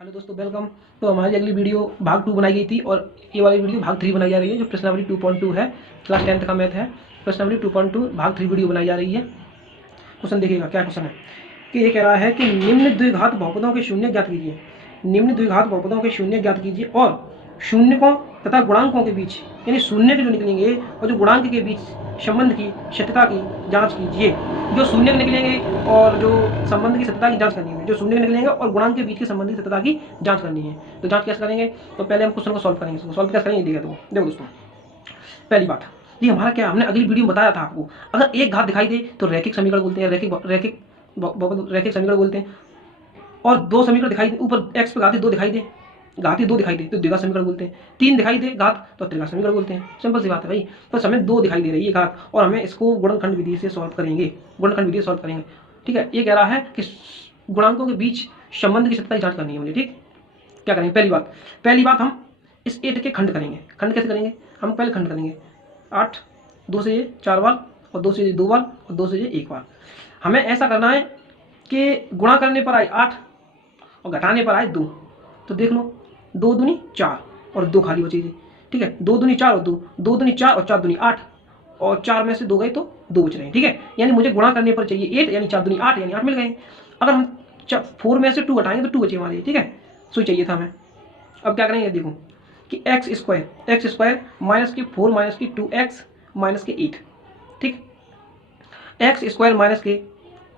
Hello दोस्तों, welcome. तो हमारी अगली वीडियो भाग 2 बनाई गई थी और ये वाली वीडियो भाग 3 बनाई जा रही है, जो प्रश्नावली 2.2 है। क्लास 10th का मैथ है। प्रश्नावली 2.2 भाग 3 वीडियो बनाई जा रही है। क्वेश्चन देखिएगा, क्या क्वेश्चन है कि ये कह रहा है कि निम्न द्विघात बहुपदों के शून्य ज्ञात कीजिए। निम्न द्विघात बहुपदों के शून्य ज्ञात कीजिए और शून्यकों तथा गुणांकों के बीच, यानी शून्य के जो निकलेंगे और जो गुणांक के बीच संबंध की सत्यता की जांच कीजिए। जो शून्य के निकलेंगे और जो संबंध की सत्यता की जांच करनी है, जो शून्य के निकलेंगे और गुणांक के बीच के संबंध की सत्यता की जांच करनी है। तो जांच कैसे करेंगे? तो पहले हम क्वेश्चन को सॉल्व करेंगे। सॉल्व कैसे करेंगे देखो दोस्तों, पहली बात ये हमारा क्या, हमने अगली वीडियो में बताया था आपको, अगर एक घात दिखाई दे तो रैखिक समीकरण बोलते हैं, रैखिक समीकरण बोलते हैं। और दो समीकरण दिखाई दे, ऊपर एक्स पे घाती 2 दिखाई दे, घाती 2 दिखाई दे तो द्विघात समीकरण बोलते हैं। 3 दिखाई दे घात तो त्रिघात समीकरण बोलते हैं। सिंपल सी बात है भाई। बस हमें 2 दिखाई दे रही है घात और हमें इसको गुणनखंड विधि से सॉल्व करेंगे। गुणनखंड विधि से सॉल्व करेंगे, ठीक है। ये कह रहा है कि गुणांकों के बीच संबंध की सत्यता की जांच करनी है मुझे, ठीक। क्या करेंगे? पहली बात हम इस 8 के खंड करेंगे। खंड कैसे करेंगे? हम पहले खंड करेंगे 8, 2 से ये 4 बार और 2 से ये 2 बार और 2 से ये 1 बार। हमें ऐसा करना है कि गुणा करने पर आए 8 और घटाने पर आए 2। तो देख लो, 2 दूनी 4 और 2 खाली बची थी, ठीक है। 2 दूनी 4 और 2 दूनी 4 और 4 दूनी 8 और 4 में से 2 गए तो 2 बच रहे हैं, ठीक है। यानी मुझे गुणा करने पर चाहिए 8, यानी 4 दूनी 8, यानी 8 मिल गए। अगर हम 4 में से 2 घटाएंगे तो 2 बचे हमारे, ठीक है। सो चाहिए था हमें। अब क्या करेंगे? देखो कि एक्स स्क्वायर माइनस की 4 माइनस की 2x माइनस के 8, ठीक। एक्स स्क्वायर माइनस के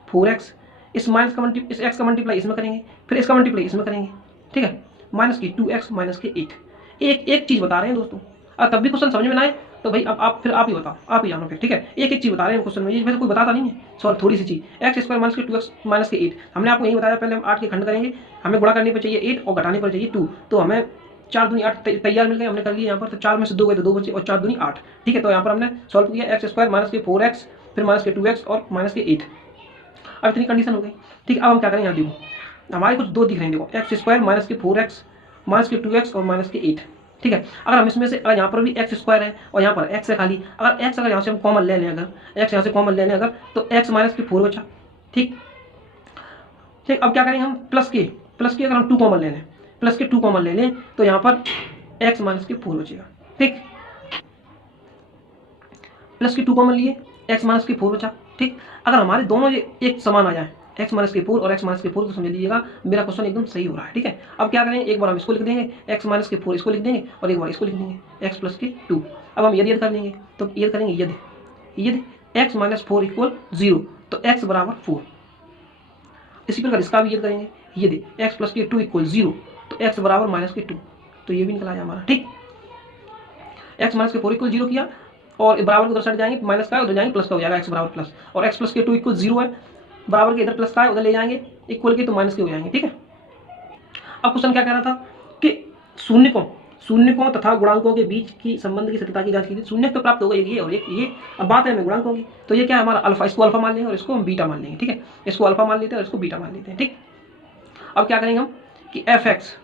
4x, इस माइनस का इस x का मल्टीप्लाई इसमें करेंगे, फिर इसका मल्टीप्लाई इसमें करेंगे, ठीक है। माइनस की 2x माइनस के 8। एक चीज बता रहे हैं दोस्तों, और तब भी क्वेश्चन समझ में ना आए तो भाई अब आप ही बताओ, आप ही जानो फिर, ठीक है। एक चीज बता रहे हैं क्वेश्चन में, ये वैसे कोई बताता नहीं है। सॉल्व थोड़ी सी चीज, एक्स स्क्वायर माइनस के 2x माइनस के 8, हमने आपको यही बताया। पहले हम 8 के खंड करेंगे, हमें गुणा करने पर चाहिए 8 और घटाने पर चाहिए 2। तो हमें 4 दूनी 8 तैयार मिल गए, हमने कर लिया यहाँ पर। तो 4 में से 2 गए तो 2 बचे और 4 दूनी 8, ठीक है। तो यहाँ पर हमने सॉल्व किया एक्स स्क्वायर माइनस के 4x, फिर माइनस के 2x और माइनस के 8। अब इतनी कंडीशन हो गई, ठीक। अब हम क्या करें? यहाँ देखो हमारे कुछ 2 दिख रहे हैं। देखो एक्स स्क्वायर माइनस के 4x माइनस के 2x और माइनस के 8, ठीक है। अगर हम इसमें से, अगर यहाँ पर भी एक्स स्क्वायर है और यहाँ पर एक्स है खाली, अगर एक्स अगर यहाँ से हम कॉमन ले लें, अगर एक्स यहाँ से कॉमन ले लें अगर, तो एक्स माइनस के 4 बचा, ठीक। ठीक, अब क्या करेंगे हम? प्लस के अगर हम 2 कॉमन ले लें, प्लस के 2 कॉमन ले लें तो यहाँ पर एक्स माइनस के 4 बचेगा, ठीक। प्लस के 2 कॉमन लिए, एक्स माइनस के 4 बचा, ठीक। अगर हमारे दोनों ये एक समान आ जाए, एक्स माइनस के 4 और एक्स माइनस के 4, तो समझ लीजिएगा मेरा क्वेश्चन एकदम सही हो रहा है, ठीक है। अब क्या करेंगे? एक बार हम इसको लिख देंगे, एक्स माइनस के 4 इसको लिख देंगे और एक बार इसको लिख देंगे, एक्स प्लस के 2। अब हम यदि कर लेंगे तो यदि करेंगे, यदि एक्स माइनस 4 इक्वल 0 तो एक्स बराबर 4। इसी प्रकार इसका भी यदि करेंगे, यदि एक्स प्लस के 2 इक्वल 0 तो एक्स बराबर माइनस के 2। तो ये भी निकल आया हमारा, ठीक। एक्स माइनस के 4 इक्वल 0 किया और बराबर के उधर साइड जाएंगे, माइनस का उधर जाएंगे, प्लस का हो जाएगा, एक्स बराबर प्लस। और एक्स प्लस के 2 इक्वल 0 है, बराबर के इधर प्लस का है उधर ले जाएंगे, इक्वल के तो माइनस के हो जाएंगे, ठीक है। अब क्वेश्चन क्या कह रहा था कि शून्यकों तथा गुणांकों के बीच की संबंध की सत्यता की जांच कीजिए। शून्य तो प्राप्त होगा एक ये और एक ये। अब बात है हमें गुणांकों की, तो ये क्या है हमारा अल्फा, इसको अल्फा मान लेंगे और इसको हम बीटा मान लेंगे, ठीक है। इसको अल्फा मान लेते हैं और इसको बीटा मान लेते हैं, ठीक। अब क्या करेंगे हम कि F x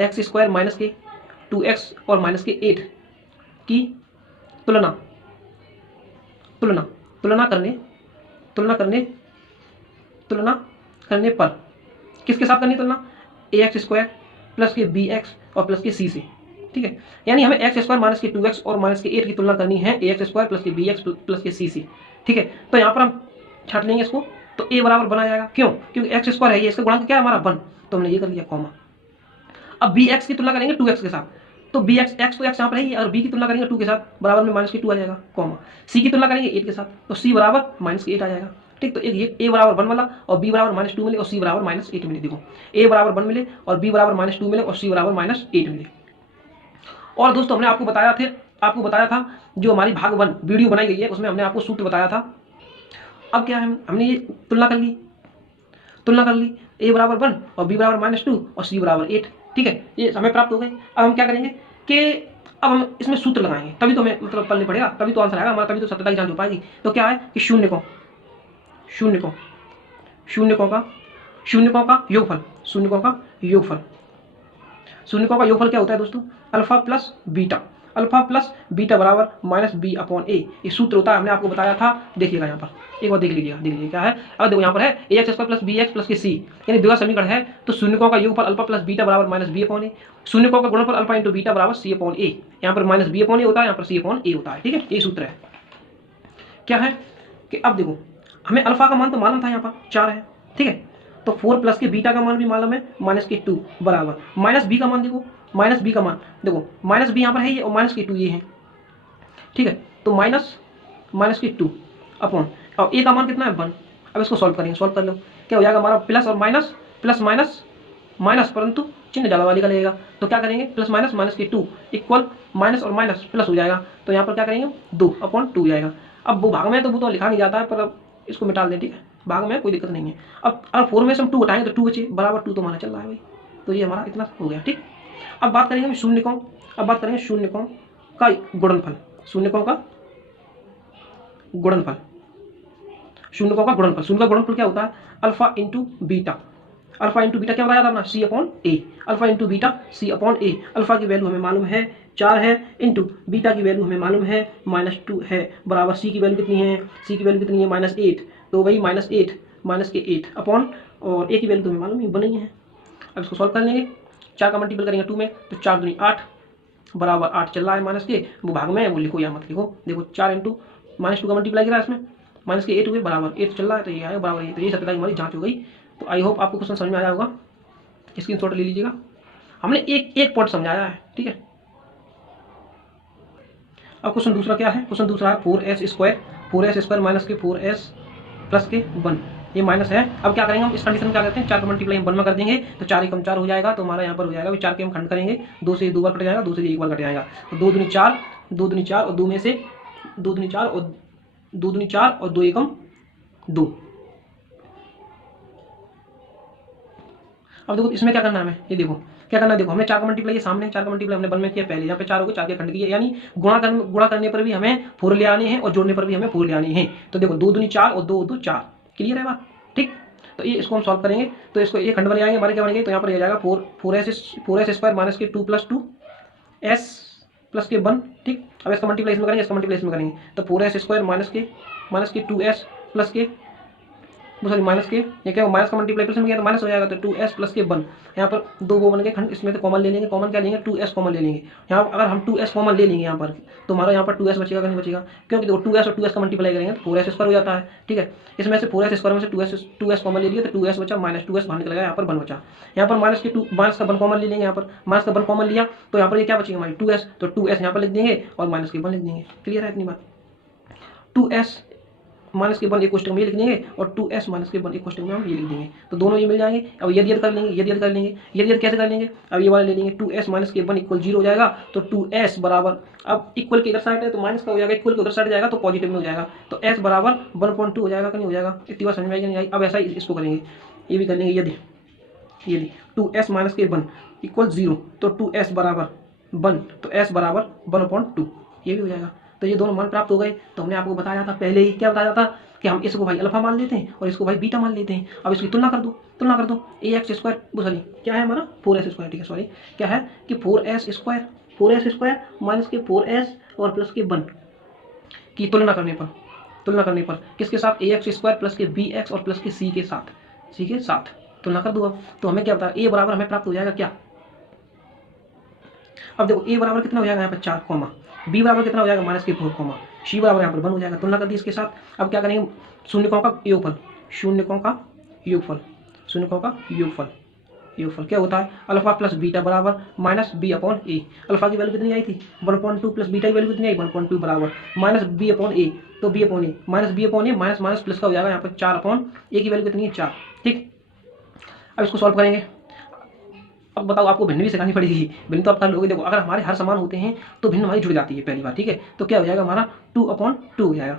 x square minus के 2x और माइनस के 8 की तुलना करने पर किसके साथ करनी तुलना? ए एक्स स्क्वायर प्लस के बी एक्स और प्लस के सी से, ठीक है। यानी हमें एक्स स्क्वायर माइनस के 2x और माइनस के 8 की तुलना करनी है ए एक्स स्क्वायर प्लस के बी एक्स प्लस के सी से, ठीक है। तो यहाँ पर हम छाट लेंगे इसको, तो ए बराबर बन आ जाएगा। क्यों? क्योंकि एक्स स्क्वायर है ये, इसका गुणांक क्या है हमारा 1, तो हमने ये कर लिया कॉमा। अब बी एक्स की तुलना करेंगे 2x के साथ, तो बी एक्स तो एक्स यहाँ पर है, अगर बी की तुलना करेंगे 2 के साथ बराबर में माइनस के 2 आ जाएगा कॉमा। सी की तुलना करेंगे 8 के साथ, तो सी बराबर माइनस के 8 आ जाएगा, ठीक। तो एक ए बराबर 1 वाला और बी बराबर -2 मिले और सी बराबर -8 मिले। देखो ए बराबर 1 मिले और बी बराबर -2 मिले और सी बराबर -8 मिले। और दोस्तों हमने आपको बताया था जो हमारी भाग 1 वीडियो बनाई गई है उसमें हमने आपको सूत्र बताया था। अब क्या है, हमने ये तुलना कर ली ए बराबर 1 और बी बराबर -2 और सी बराबर 8, ठीक है। ये हमें प्राप्त हो गए। अब हम क्या करेंगे कि अब हम इसमें सूत्र लगाएंगे, तभी तो हमें मतलब पढ़ने पड़ेगा, तभी तो आंसर आएगा हमारा, तभी तो सत्यता की जांच हो पाएगी। तो क्या है कि शून्यकों का योगफल क्या होता है दोस्तों? Alpha plus beta. Alpha plus beta बराबर माइनस बी अपॉन ए, ये सूत्र होता है, हमने आपको बताया था। देखिएगा यहाँ पर एक बार देख लीजिए क्या है। अब देखो यहाँ पर है ए x square plus B x plus के सी, यानी द्विघात समीकरण है। तो शून्यकों का योगफल अल्फा प्लस बीटा बराबर माइनस बी अपॉन ए, शून्यकों का गुणनफल अल्फा इंटू बीटा बराबर सी अपॉन ए। यहाँ पर माइनस बी अपॉन ए होता है, यहाँ पर सी अपॉन ए होता है। ठीक है, ये सूत्र है। क्या है कि अब देखो हमें अल्फा का मान तो मालूम था, यहाँ पर 4 है। ठीक है, तो 4 प्लस के बीटा का मान भी मालूम है माइनस के 2 बराबर माइनस बी का मान। देखो माइनस बी का मान देखो, माइनस बी यहाँ पर है ये और माइनस के 2 ये है। ठीक है, तो माइनस के 2 अपॉन, और ए का मान कितना है 1। अब इसको सॉल्व करेंगे, सॉल्व कर लो, क्या हो जाएगा हमारा प्लस और माइनस, प्लस माइनस माइनस, परंतु चिन्ह ज़्यादा वाली का लगेगा। तो क्या करेंगे प्लस माइनस माइनस के 2 इक्वल माइनस और माइनस प्लस हो जाएगा। तो यहाँ पर क्या करेंगे 2 अपॉन 2 जाएगा। अब वो भाग में तो वो तो लिखा नहीं जाता है, पर अब इसको मिटा दें। ठीक है, भाग में कोई दिक्कत नहीं है। अब अगर 4 में से हम 2 हटाएंगे तो 2 बचे, बराबर 2 तो हमारा चल रहा है भाई। तो ये हमारा इतना हो गया। ठीक, अब बात करेंगे हम शून्यकों, अब बात करेंगे शून्यकों का गुणनफल, शून्यकों का गुणनफल, शून्यकों का गुणनफल। शून्य का गुणनफल क्या होता है alpha into beta, alpha into beta क्या बताया था अपना सी अपॉन ए, अल्फा इंटू बीटा सी अपॉन ए। अल्फा की वैल्यू हमें मालूम है 4 है, इंटू बीटा की वैल्यू हमें मालूम है -2 है, बराबर सी की वैल्यू कितनी है, सी की वैल्यू कितनी है -8। तो वही -8 माइनस के 8 अपॉन, और ए की वैल्यू तो हमें मालूम ही बनी है। अब इसको सॉल्व कर लेंगे, 4 का मल्टीपल करेंगे 2 में, तो 4 दूनी 8 बराबर 8 चल रहा है माइनस के, वो भाग में है वो लिखो या मत लिखो। देखो 4 इंटू -2 का मल्टीप्लाई करा इसमें, माइनस के 8 हुए बराबर 8 चल रहा है, तो ये आया बराबर ये। तो ये सत्याग्रह हमारी जांच हो गई। तो आई होप आपको क्वेश्चन समझ में आया होगा, स्क्रीनशॉट ले लीजिएगा। हमने एक पॉइंट समझाया है। ठीक है, अब क्वेश्चन दूसरा क्या है, क्वेश्चन दूसरा है 4s स्क्वायर माइनस के 4s प्लस के 1, ये माइनस है। अब क्या करेंगे हम इस कंडीशन में, क्या करते हैं 4 का मल्टीप्लाई हम 1 में कर देंगे, तो 4 एकम 4 हो जाएगा। तो हमारा यहाँ पर हो जाएगा 4 के हम खंड करेंगे, 2 से 2 बार कट जाएगा, 2 से 1 बार कट जाएगा। तो 2 दूनी 4, 2 दूनी 4 और 2 में से 2 दूनी 4 और 2 दूनी 4 और 2 एकम 2। अब देखो इसमें क्या करना है हमें, ये देखो क्या करना है। देखो हमने 4 का मल्टीप्लाई सामने, 4 का मल्टीप्लाई हमने 1 में किया पहले, यहाँ पे 4 हो गए, 4 के खंड किए, यानी गुणा करने पर भी हमें 4 ले आने हैं और जोड़ने पर भी हमें 4 ले आने हैं। तो देखो 2 दूनी 4 और 2 2 4, क्लियर है बात। ठीक, तो ये इसको हम सॉल्व करेंगे, तो इसको ये खंड बन जाएंगे हमारे, क्या बनेंगे, तो यहाँ पर ये जाएगा 4s स्क्वायर माइनस के 2 प्लस 2 s प्लस के 1। ठीक, अब इसका मल्टीप्लाई इसमें करेंगे, इसका मल्टीप्लाई इसमें करेंगे, तो 4s स्क्वायर माइनस के 2s प्लस के, सॉरी माइनस के, ये क्या माइनस का मल्टीप्लाई प्लस में गया तो माइनस हो जाएगा, तो 2s प्लस के 1। यहाँ पर 2 वो बन गए खंड, इसमें तो कॉमन ले लेंगे, कॉमन क्या लेंगे 2s कॉमन ले लेंगे। यहाँ अगर हम 2s कॉमन ले लेंगे यहाँ पर, तो हमारा यहाँ पर 2s बचेगा कि नहीं बचेगा, क्योंकि देखो 2s और 2s का मल्टीप्लाई करेंगे तो 4s स्क्वायर हो जाता है। ठीक है, इसमें से 4s स्क्वायर में से 2s कॉमन ले लिए, तो 2s बचा, -2s बाहर निकल गया, यहाँ पर 1 बचा। यहाँ पर माइनस का 1 कॉमन ले लेंगे, यहाँ पर माइनस का 1 कॉमन लिया, तो यहाँ पर ये क्या बचेगा हमारी 2s, तो 2s यहाँ पर लिख देंगे और माइनस के 1 लिख देंगे। क्लियर है इतनी बात। 2s माइनस के 1 एक कोष्टक में ये लिख देंगे और 2s माइनस के 1 एक कोष्टक में हम ये लिख देंगे, तो दोनों ये मिल जाएंगे। अब यदि कर लेंगे, यदि कर लेंगे, यदि कैसे कर लेंगे, अब ये वाला ले लेंगे 2s माइनस के 1 इक्वल 0 हो जाएगा। तो 2s बराबर, अब इक्वल के इधर साइड है तो माइनस का हो जाएगा, इक्वल के उधर साइड जाएगा तो पॉजिटिव में हो जाएगा, तो s बराबर 1.2 हो जाएगा कि नहीं हो जाएगा। इतनी बात समझ में आएगी नहीं आई। अब ऐसा ही इसको करेंगे, ये भी कर लेंगे, यदि 2s माइनस के 1 इक्वल 0, तो 2s बराबर 1, तो s बराबर 1/2, ये भी हो जाएगा। तो ये दोनों मान प्राप्त हो गए। तो हमने आपको बताया था पहले ही, क्या बताया था कि हम इसको भाई अल्फा मान लेते हैं और इसको भाई बीटा मान लेते हैं। अब इसकी तुलना कर दो, ax स्क्वायर, सॉरी क्या है हमारा 4s स्क्वायर, ठीक है सॉरी क्या है कि 4s स्क्वायर माइनस के 4s और प्लस के 1 की तुलना करने पर किसके साथ, ax स्क्वायर प्लस के bx और प्लस के c के साथ तुलना कर दो। अब तो हमें क्या बताया, a बराबर हमें प्राप्त हो जाएगा क्या, अब देखो a बराबर कितना हो जाएगा यहाँ पर 4 कॉमा, b बराबर कितना हो जाएगा -4 कॉमा, c बराबर यहाँ पर 1 हो जाएगा। तुलना कर दी इसके साथ। अब क्या करेंगे, शून्यकों का योगफल क्या होता है, अल्फा प्लस बीटा बराबर माइनस बी अपॉन ए। अल्फा की वैल्यू कितनी आई थी 1.2 प्लस बीटा की वैल्यू कितनी आई 1.2 बराबर माइनस बी अपॉन ए, तो बी अपॉन ए माइनस प्लस का हो जाएगा यहाँ पर 4 अपॉन ए की वैल्यू कितनी है 4। ठीक, अब इसको सॉल्व करेंगे। अब बताओ आपको भिन्न भी सिखानी पड़ेगी, भिन्न तो आप कर लोगे। देखो अगर हमारे हर समान होते हैं तो भिन्न हमारी जुड़ जाती है पहली बार। ठीक है, तो क्या हो जाएगा हमारा 2/2 हो जाएगा।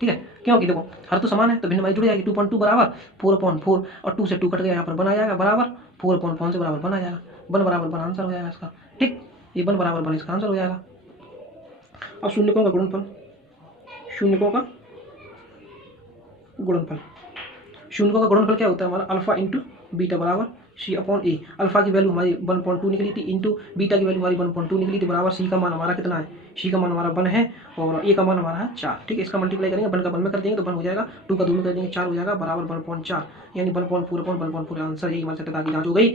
ठीक है, क्योंकि देखो हर तो समान है तो भिन्न हमारी जुड़ जाएगी। 2.2 बराबर 4/4 और 2 से 2 कट गया, यहाँ पर 1 आ जाएगा बराबर 4/4 से बराबर 1 आ जाएगा, 1 बराबर 1 आंसर हो जाएगा इसका। ठीक, ये 1 बराबर 1 इसका आंसर हो जाएगा। अब शून्यकों का गुणनफल क्या होता है हमारा, अल्फा इंटू बीटा बराबर सी अपॉन ए। अल्फा की वैल्यू हमारी 1.2 निकली थी, इंटू बीटा की वैल्यू हमारी 1.2 निकली थी, बराबर सी का मान हमारा कितना है, सी का मान हमारा 1 है और ए का मान हमारा है 4। ठीक है, इसका मल्टीप्लाई करेंगे, 1 का 1 में कर देंगे तो 1 हो जाएगा, 2 का 2 में कर देंगे 4 हो जाएगा, बराबर 1.4 यानी 1.4 अपॉन 1.4 आंसर। यही हमारी सत्यता की जांच हो गई।